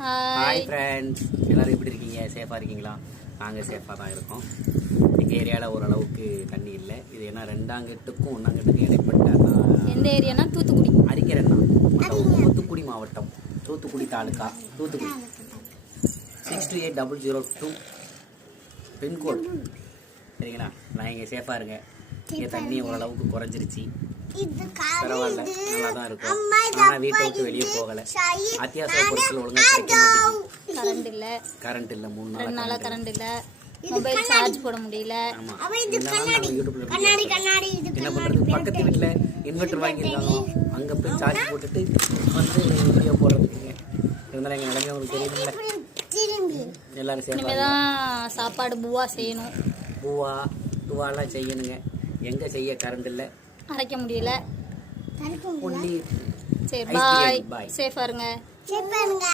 Hi friends, எல்லோரும் எப்படி இருக்கீங்க? சேஃபாக இருக்கீங்களா? நாங்கள் சேஃபாக தான் இருக்கோம். எங்கள் ஏரியாவில் ஓரளவுக்கு தண்ணி இல்லை. இது ஏன்னா 2ஆங்கெட்டுக்கும் 1ஆங்கெட்டுக்கும் இடைப்பட்ட எந்த ஏரியானா? தூத்துக்குடி அரிக்கிறண்ணா, தூத்துக்குடி மாவட்டம், தூத்துக்குடி தாலுக்கா, தூத்துக்குடி 628002 பின்கோட். சரிங்களா? நான் இங்கே சேஃபாக இருங்க. இங்கே தண்ணி ஓரளவுக்கு குறைஞ்சிருச்சு, பரவாயில்ல, நல்லா தான் இருக்கும். ஆனால் வீட்டை விட்டு வெளியே போகலை. அத்தியாவசிய பொருட்கள் ஒழுங்காக கிடைக்க மாட்டேங்குது. கரண்ட் இல்லை 3 நாளாக கரண்ட் இல்லை. மொபைல் சார்ஜ் போட முடியல. என்ன பண்றது? பக்கத்து வீட்டில் இன்வெர்டர் வாங்கியிருக்காங்க, அங்கே போய் சார்ஜ் போட்டுட்டு வந்து வீடியோ போடுறதுக்குங்க. இருந்தாலும் எங்கள் நிலைமை உங்களுக்கு தெரியுதுல்ல. எல்லாரும் சேர்ந்து சாப்பாடு பூவா செய்யணும். பூவாலாம் செய்யணுங்க. எங்கே செய்ய கரண்ட் இல்லை, அரைக்க முடியல. ஒன்லி சரி, பாய். சேஃபா இருங்க.